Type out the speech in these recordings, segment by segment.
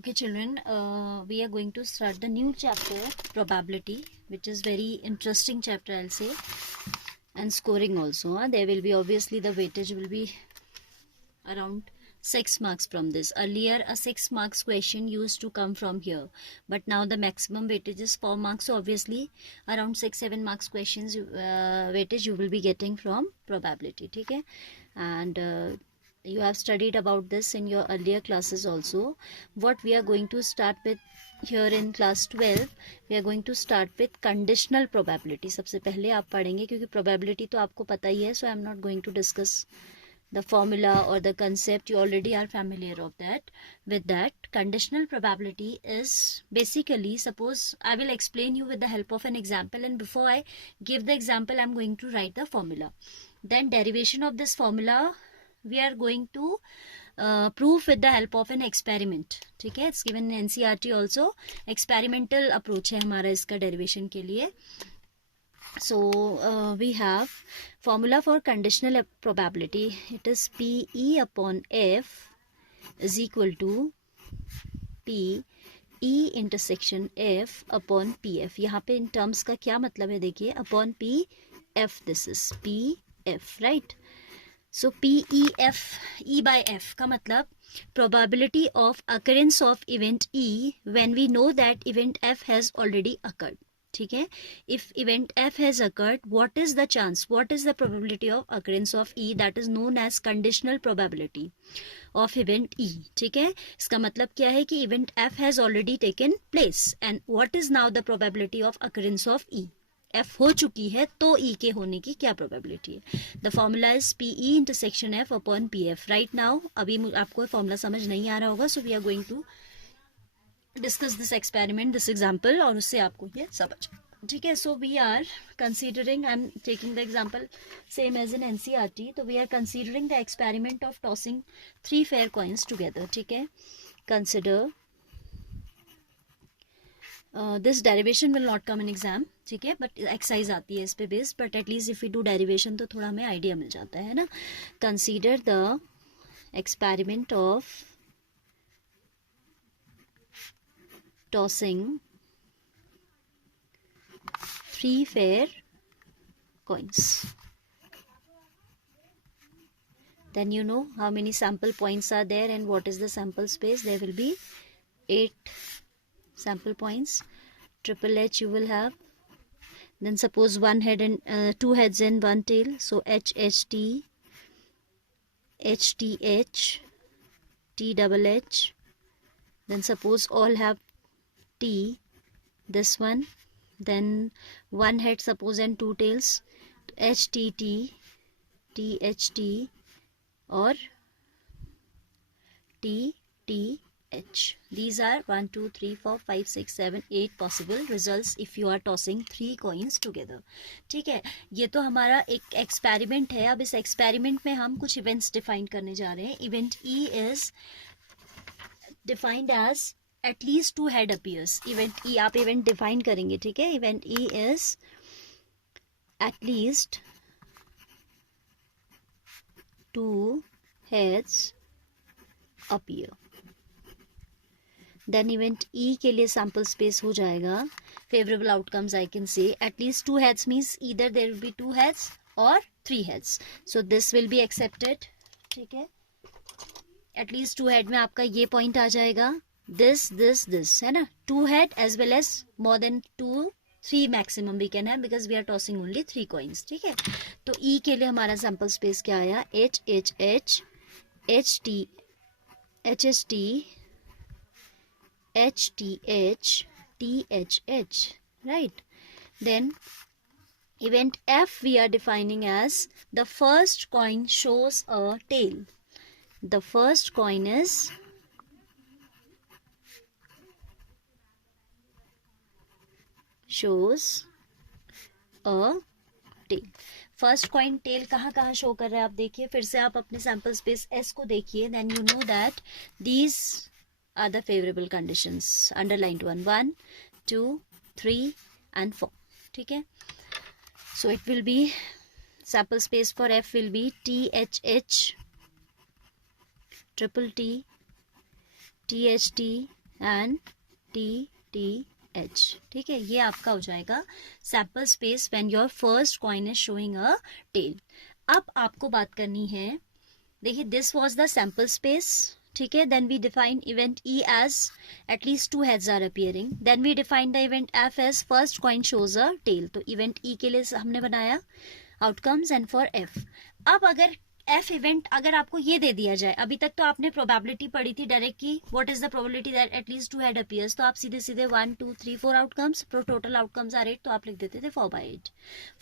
Okay, children, we are going to start the new chapter, probability, which is very interesting chapter, I'll say, and scoring also. There will be, obviously, the weightage will be around 6 marks from this. Earlier, a 6 marks question used to come from here, but now the maximum weightage is 4 marks. So obviously, around 6-7 marks questions weightage you will be getting from probability. Okay, and you have studied about this in your earlier classes also. What we are going to start with here in class 12, we are going to start with conditional probability. सबसे पहले आप पढ़ेंगे क्योंकि probability तो आपको पता ही है, so I am not going to discuss the formula or the concept. You already are familiar of that. With that, conditional probability is basically, suppose I will explain you with the help of an example, and before I give the example, I'm going to write the formula. Then derivation of this formula we are going to prove with the help of an experiment. ठीक है, it's given in NCERT also. Experimental approach है हमारा इसका derivation के लिए. So we have formula for conditional probability. It is PE upon F is equal to P E intersection F upon PF. यहाँ पे in terms का क्या मतलब है देखिए, upon PF, this is PF, right? So PEF, E by F का मतलब probability of occurrence of event E when we know that event F has already occurred. ठीक है, if event F has occurred, what is the chance, what is the probability of occurrence of E? That is known as conditional probability of event E. ठीक है, इसका मतलब क्या है कि event F has already taken place and what is now the probability of occurrence of E? F हो चुकी है तो E के होने की क्या प्रोबेबिलिटी है? The formula is PE intersection F upon PF. Right now अभी आपको फॉर्मूला समझ नहीं आ रहा होगा, so we are going to discuss this experiment, this example, और उससे आपको ये समझ. ठीक है, so we are considering, I am taking the example same as in NCERT. तो we are considering the experiment of tossing 3 fair coins together. ठीक है, consider this derivation will not come in exam. ठीक है, but exercise आती है इस पे based, but at least if you do derivation तो थोड़ा हमें आइडिया मिल जाता है ना. Consider the experiment of tossing 3 fair coins. Then you know how many sample points are there and what is the sample space. There will be 8 sample points. Triple H you will have. Then suppose one head and 2 heads and 1 tail. So HHT, HTH, THH. Then suppose all have T, this one. Then one head suppose and 2 tails. HTT, THT or TTH. These are 1, 2, 3, 4, 5, 6, 7, 8 possible results if you are tossing 3 coins together. ठीक है, ये तो हमारा एक experiment है. अब इस experiment में हम कुछ इवेंट्स डिफाइन करने जा रहे हैं. Event E is defined as at least 2 head appears. Event E आप इवेंट डिफाइन करेंगे. ठीक है, event E is at least 2 heads appear. Then event E के लिए sample space हो जाएगा favorable outcomes. I can say at least 2 heads means either there will be 2 heads or 3 heads. So this will be accepted. ठीक है, at least 2 head में आपका ये point आ जाएगा. This है ना, 2 head as well as more than 2, 3 maximum we can have because we are tossing only 3 coins. ठीक है, तो E के लिए हमारा सैम्पल स्पेस क्या आया? HHH, HT, HST, HTH, THH. Right. Then event F we are defining as the first coin shows a tail. The first coin is shows a tail. First coin tail कहाँ कहाँ show कर रहा है आप देखिए. फिर से आप अपने सैम्पल स्पेस S को देखिए. Then you know that these are the favourable conditions. Underlined 1, 2, 3 and 4. ठीक है, so it will be sample space for F will be THH, triple T, THT, NTTH, ठीक है, ये आपका हो जाएगा sample space when your first coin is showing a tail. अब आपको बात करनी है, देखिए this was the sample space, ठीक है, then we define event E as at least 2 heads are appearing, then we define the event F as first coin shows a tail. तो event E के लिए हमने बनाया आउटकम्स एंड फॉर F। अब अगर F event अगर आपको ये दे दिया जाए, अभी तक तो आपने प्रोबेबिलिटी पढ़ी थी डायरेक्ट की what is the probability that at least 2 head appears, तो आप सीधे सीधे 1 2 3 4 आउटकम्स, टोटल आउटकम्स आर 8, तो आप लिख देते थे 4/8।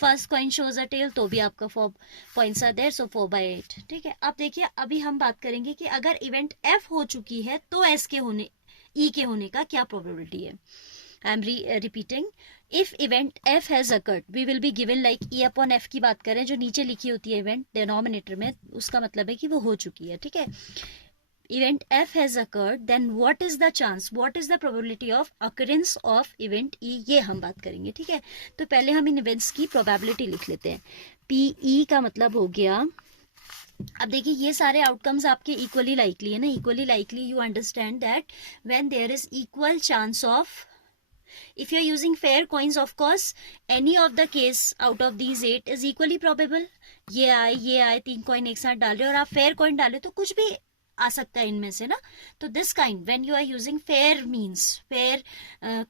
First coin shows a tail, तो भी आपका 4 पॉइंट्स आर देयर, सो 4/8, ठीक है। अब देखिए अभी हम बात करेंगे कि अगर इवेंट F हो चुकी है तो S के होने E के होने का क्या प्रोबेबिलिटी है। I am repeating, if event F has occurred we will be given like E upon F की बात करें जो नीचे लिखी होती है इवेंट डिनोमिनेटर में, उसका मतलब है कि वो हो चुकी है, ठीक है। Event F has occurred, then what is the chance, what is the probability of occurrence of event E, ये हम बात करेंगे, ठीक है। तो पहले हम इन इवेंट्स की प्रोबेबिलिटी लिख लेते हैं। PE का मतलब हो गया, अब देखिए ये सारे आउटकम्स आपके इक्वली लाइकली है ना, equally likely you understand that when there is equal chance of, if you are using fair coins of course any of the case out of these 8 is equally probable। ये आए 3 coin एक साथ डाल रहे और आप फेयर कॉइन डाले तो कुछ भी आ सकता है इनमें से ना। तो this kind when you are using fair means fair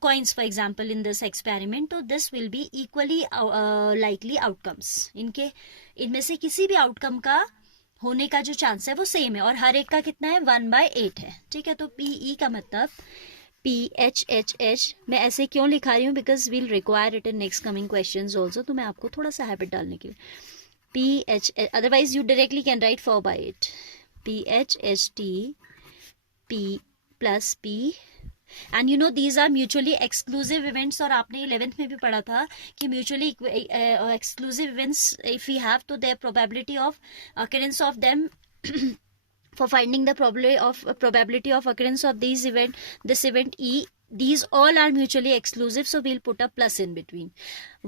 coins for example in this experiment, तो this will be equally likely outcomes, इनमें से किसी भी आउटकम का होने का जो चांस है वो सेम है और हर एक का कितना है 1/8 है, ठीक है। तो PE का मतलब PHHH, मैं ऐसे क्यों लिखा रही हूँ because we'll require it in next coming questions also, तो मैं आपको थोड़ा सा हैबिट डालने के लिए PH, otherwise you directly can write 4/8 PHHT P plus P, and you know these are mutually exclusive events, और आपने 11th में भी पढ़ा था कि mutually exclusive events if you have तो their probability of occurrence of them for finding the probability of occurrence of this event E, these all are mutually exclusive, so we'll put a plus in between.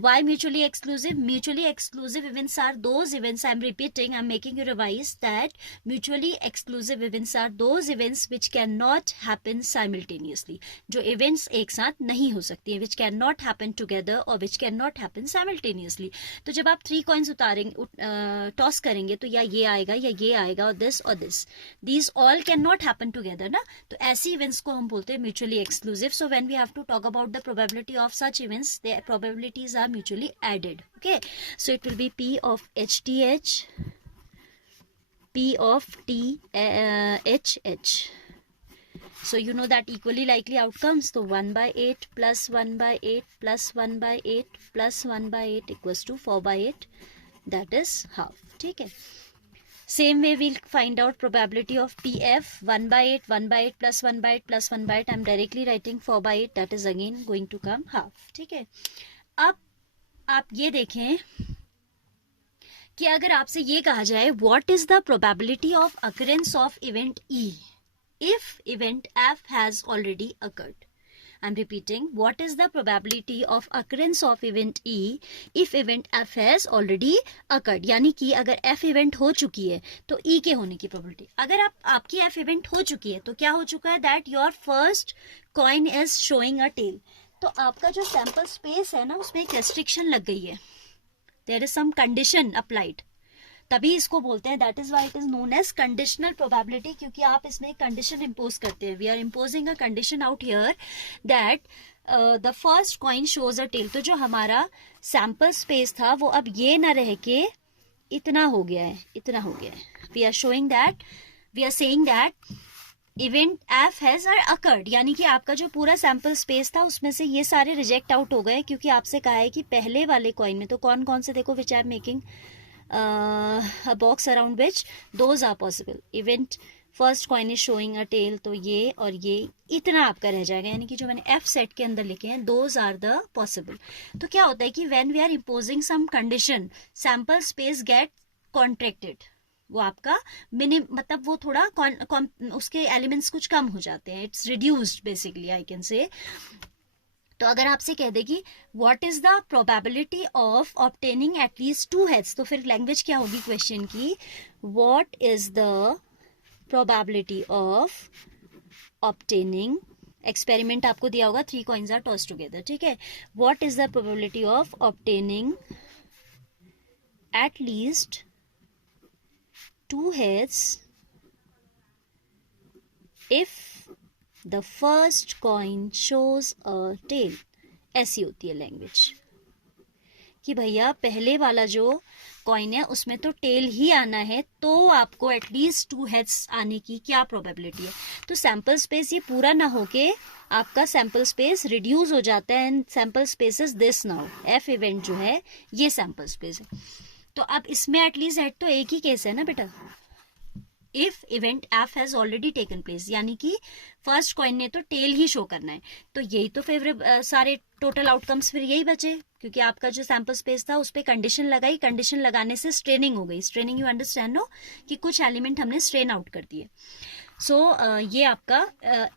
Why mutually exclusive? Mutually exclusive events are those events, I'm repeating, I'm making you revise that mutually exclusive events are those events which cannot happen simultaneously, जो events एक साथ नहीं हो सकती हैं, which cannot happen together or which cannot happen simultaneously। तो जब आप 3 coins उतारेंगे टॉस करेंगे तो या ये आएगा या ये आएगा और this, these all cannot happen together ना, तो ऐसी events को हम बोलते हैं mutually exclusive। So when we have to talk about the probability of such events, their probabilities are mutually added, okay। So it will be P of HTH, P of THH, so you know that equally likely outcomes, so 1/8 plus 1/8 plus 1/8 plus 1/8 equals to 4/8, that is half, ठीक है। Same way we'll find out probability of PF, 1/8 1/8 plus 1/8 plus 1/8, I'm directly writing 4/8, that is again going to come half, ठीक है। अब आप ये देखें कि अगर आपसे ये कहा जाए what is the probability of occurrence of event E if event F has already occurred, I'm repeating, what is the probability of occurrence of event E if event F has already occurred, यानी कि अगर F event हो चुकी है तो E के होने की प्रोबेबिलिटी, अगर आपकी F इवेंट हो चुकी है तो क्या हो चुका है that your first coin is showing a tail, तो आपका जो सैंपल स्पेस है ना उसमें एक रेस्ट्रिक्शन लग गई है, there is some condition applied, तभी इसको बोलते हैं that is why it is known as conditional probability, क्योंकि आप इसमें एक कंडीशन इम्पोज करते हैं। We are imposing a condition out here that the first coin shows a tail, तो जो हमारा सैंपल स्पेस था वो अब ये ना रह के इतना हो गया है, we are showing that, we are saying that event F has occurred, यानी कि आपका जो पूरा सैंपल स्पेस था उसमें से ये सारे रिजेक्ट आउट हो गए, क्योंकि आपसे कहा है कि पहले वाले कॉइन में तो कौन कौन से, देखो which I am making a box around which those are possible, event first coin is showing a tail, तो ये और ये इतना आपका रह जाएगा, यानी कि जो मैंने F सेट के अंदर लिखे हैं those are the possible। तो क्या होता है कि when we are imposing some condition sample space get contracted, वो आपका मतलब वो थोड़ा उसके एलिमेंट्स कुछ कम हो जाते हैं, it's reduced basically I can say. तो अगर आपसे कह दे कि what is the probability of obtaining at least 2 heads, तो फिर लैंग्वेज क्या होगी क्वेश्चन की, what is the probability of obtaining experiment आपको दिया होगा, 3 कॉइन्स आर टॉस टुगेदर, ठीक है. What is the probability of obtaining at least 2 heads if the first coin shows a tail. ऐसी होती है लैंग्वेज कि भैया पहले वाला जो कॉइन है उसमें तो टेल ही आना है, तो आपको एटलीस्ट 2 heads आने की क्या प्रोबेबिलिटी है. तो सैंपल स्पेस ये पूरा ना होके आपका सैंपल स्पेस रिड्यूस हो जाता है, and sample space is this now. F event जो है ये सैंपल स्पेस है. तो अब इसमें एटलीस्ट हेड तो एक ही केस है ना बेटा. If event F has already taken place, यानी कि फर्स्ट कॉइन ने तो टेल ही शो करना है, तो यही तो फेवरेबल सारे टोटल आउटकम्स फिर यही बचे, क्योंकि आपका जो सैंपल स्पेस था उस पर कंडीशन लगाई, कंडीशन लगाने से स्ट्रेनिंग हो गई. स्ट्रेनिंग यू अंडरस्टैंड नो, कि कुछ एलिमेंट हमने स्ट्रेन आउट कर दिए. सो ये आपका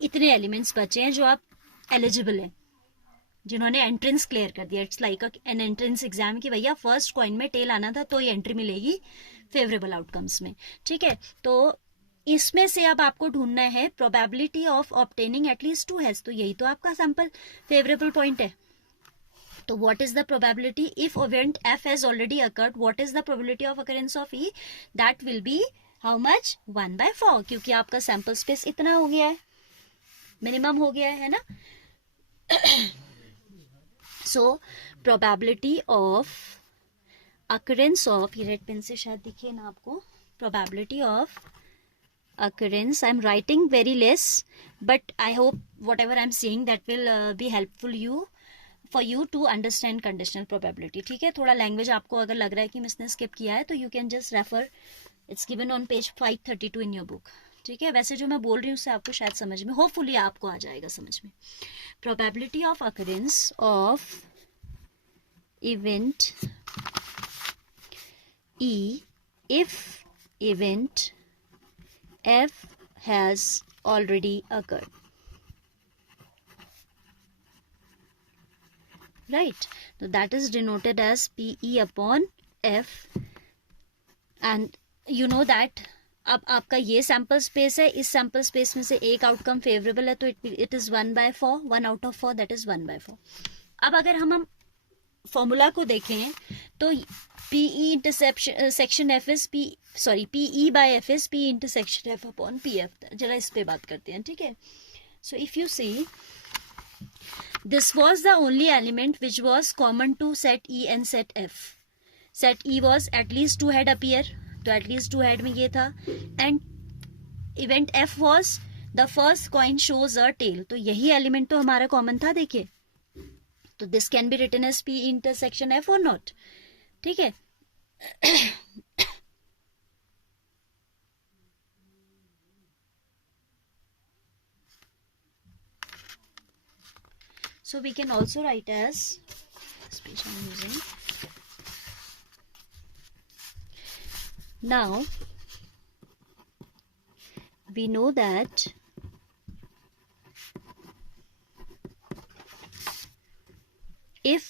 इतने एलिमेंट्स बचे हैं जो आप एलिजिबल हैं, जिन्होंने एंट्रेंस क्लियर कर दिया. It's like an entrance exam कि भैया फर्स्ट कॉइन में टेल आना था तो ये एंट्री मिलेगी फेवरेबल आउटकम्स में, ठीक है. तो इसमें से अब आपको ढूंढना है probability of obtaining at least 2 heads. तो यही तो आपका सैंपल फेवरेबल पॉइंट है. तो what is the probability if event F has already occurred, what is the probability of occurrence of E, that will be how much 1/4, क्योंकि आपका sample space इतना हो गया है, मिनिमम हो गया है ना. So probability of occurrence of, ये रेड पेन से शायद दिखे ना आपको, probability of occurrence, I'm writing very less, but I hope whatever I'm saying that will be helpful for you to understand conditional probability. ठीक है, थोड़ा लैंग्वेज आपको अगर लग रहा है कि मिस ने स्किप किया है तो you can just refer, it's given on page 532 in your book. ठीक है, वैसे जो मैं बोल रही हूँ उससे आपको शायद समझ में, होपफुली आपको आ जाएगा समझ में. probability of occurrence of event E if event F has already occurred. Right? So that is denoted as PE upon F. And you know that अब आपका ये सैंपल स्पेस है, इस सैंपल स्पेस में से एक आउटकम फेवरेबल है, तो it is 1/4, 1 out of 4, that is 1/4. अब अगर हम फॉर्मूला को देखें तो PE intersection F is PE by F is P intersection F upon PF. जरा इस पे बात करते हैं, ठीक है. So if you see, this was the only element which was common to set E and set F. Set E was at least 2 head appear, तो at least 2 head में ये था, and event F was the first coin shows a tail. तो यही element तो हमारा common था, देखिए. तो this can be written as P intersection F or not, ठीक है. So we can also write as, this page I am using. Now we know that if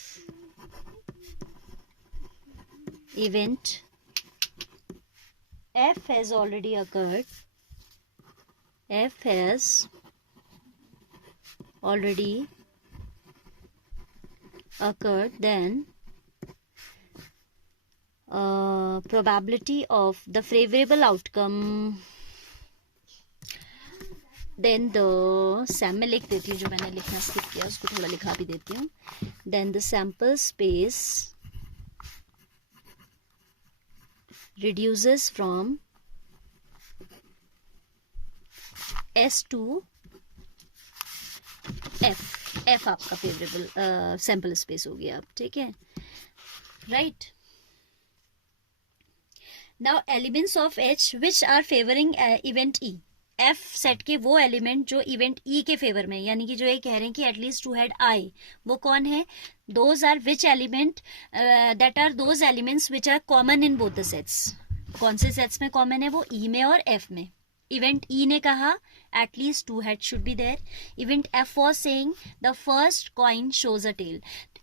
event F has already occurred, F has already occurred, then probability of the favorable outcome, then the मैं लिख देती हूँ, जो मैंने लिखना skip किया उसको थोड़ा लिखा भी देती हूँ. then the sample space reduces from S to F. F आपका फेवरेबल सैंपल स्पेस हो गया अब, ठीक है. Right. Now elements of H which are favouring event E. F set के वो एलिमेंट जो इवेंट E के फेवर में, यानी कि जो ये कह रहे हैं कि एटलीस्ट 2 head आए, वो कौन है? Those are which element, that are those elements which are common in both the sets. कौन से सेट्स में कॉमन है? वो E में और F में. इवेंट E ने कहा at least 2 heads should be there. Event F was saying the first coin shows a tail.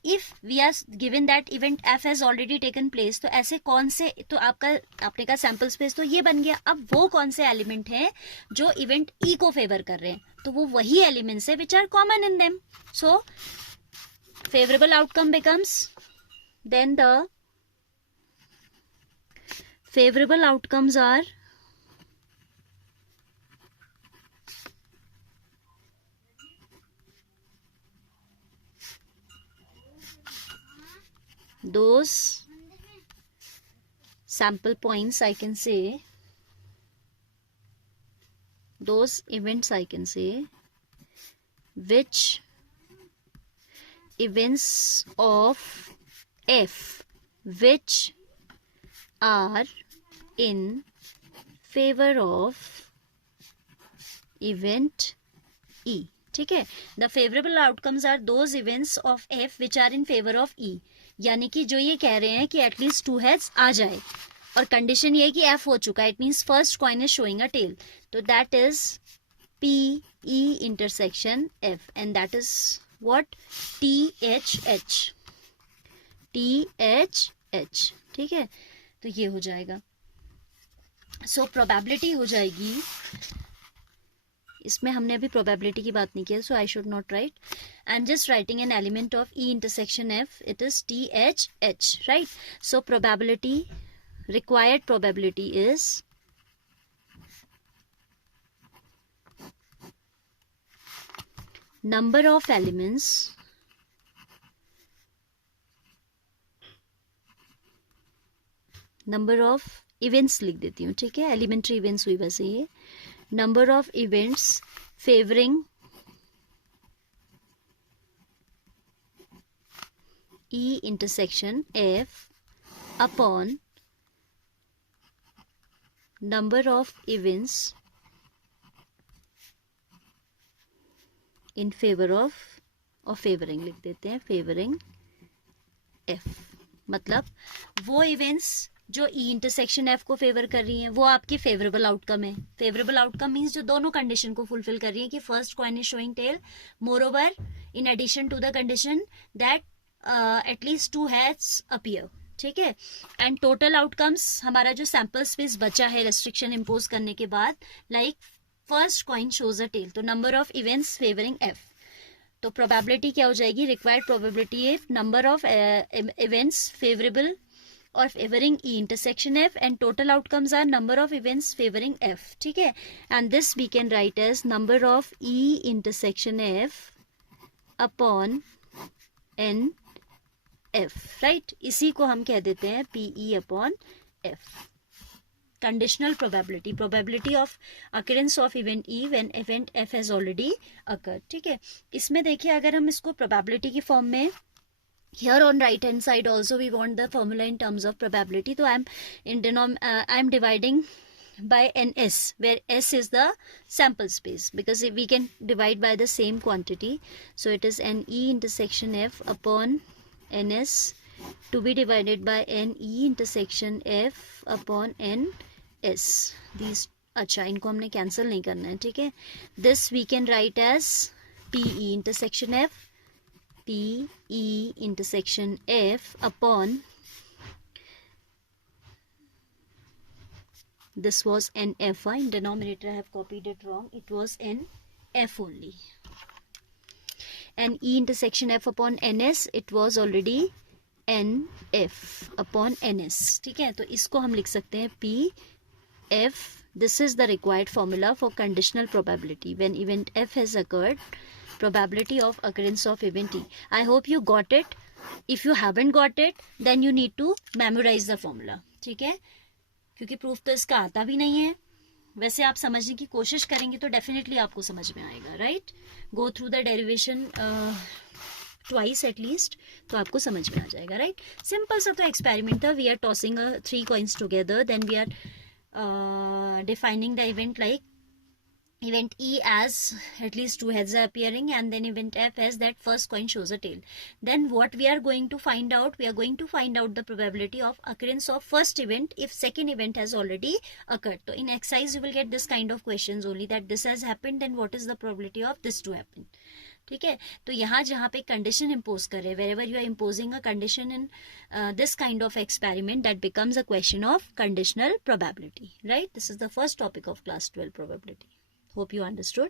If we are given that event F has already taken place, तो ऐसे कौन से, तो आपने का सैंपल स्पेस तो ये बन गया. अब वो कौन से एलिमेंट हैं जो इवेंट ई को फेवर कर रहे हैं, तो वो वही एलिमेंट्स है which are common in them. So favourable outcome becomes, then the favorable outcomes are those sample points, I can say, those events, I can say, which events of F which are in favor of event E. ठीक है. The favorable outcomes are those events of F which are in favor of E. यानी कि जो ये कह रहे हैं कि एटलीस्ट 2 heads आ जाए, और कंडीशन ये है कि F हो चुका है, it means first coin is showing a tail, तो that is PE intersection F, and that is what, THH. THH. ठीक है, तो ये हो जाएगा. सो प्रोबेबिलिटी हो जाएगी, इसमें हमने अभी प्रोबेबिलिटी की बात नहीं की, so I should not write. I am just writing an element of E intersection F, it is THH, right. So probability, required probability is number of elements number of events लिख देती हूँ, ठीक है, elementary events हुई वैसे ये, number of events favouring E intersection F upon number of events in favour of, और favouring लिख देते हैं, फेवरिंग F. मतलब वो इवेंट्स जो E इंटरसेक्शन F को फेवर कर रही हैं वो आपकी फेवरेबल आउटकम है. फेवरेबल आउटकम मीन्स जो दोनों कंडीशन को फुलफिल कर रही है कि first coin is showing tail, moreover in addition to the condition that at least 2 heads appear. ठीक है, एंड टोटल आउटकम्स, हमारा जो सैंपल स्पेस बचा है रेस्ट्रिक्शन इम्पोज करने के बाद, like first coin shows a tail, तो number of events favouring F. तो प्रोबेबिलिटी क्या हो जाएगी, required probability if number of events favourable और favouring E intersection F, and total outcomes are number of events favouring F. ठीक है, and this we can write as number of E intersection F upon N F, right. इसी को हम कह देते हैं PE upon F. Conditional probability, probability of occurrence of event E when event F has already occurred. ठीक है, इसमें देखिए अगर हम इसको प्रोबेबिलिटी की फॉर्म में, here on right hand side also we want the formula in terms of probability, so I am dividing by NS, where S is the sample space, because we can divide by the same quantity, so it is NE intersection F upon NS to be divided by NE intersection F upon NS. these अच्छा, इनको हमने cancel नहीं करना है. ठीक है, this we can write as PE intersection F, PE intersection F upon, this was NFI, in denominator I have copied it wrong, it was NF only, and E intersection F upon NS, it was already NF upon NS. ठीक है, तो इसको हम लिख सकते हैं PF. This is the required formula for conditional probability when event F has occurred, probability of occurrence of event E. I hope you got it. If you haven't got it, then you need to memorize the formula. ठीक है, क्योंकि proof तो इसका आता भी नहीं है. वैसे आप समझने की कोशिश करेंगे तो डेफिनेटली आपको समझ में आएगा, right. Go through the derivation twice at least, तो आपको समझ में आ जाएगा, राइट. सिंपल सा तो एक्सपेरिमेंट था. We are tossing 3 coins together, then we are defining the event like event E as at least 2 heads are appearing, and then event F as that first coin shows a tail. Then what we are going to find out, we are going to find out the probability of occurrence of first event if second event has already occurred. So in exercise you will get this kind of questions only, that this has happened, then what is the probability of this to happen. ठीक है, तो यहाँ जहाँ पे condition impose कर रहे, wherever you are imposing a condition in this kind of experiment, that becomes a question of conditional probability, right? This is the first topic of class 12 probability. Hope you understood.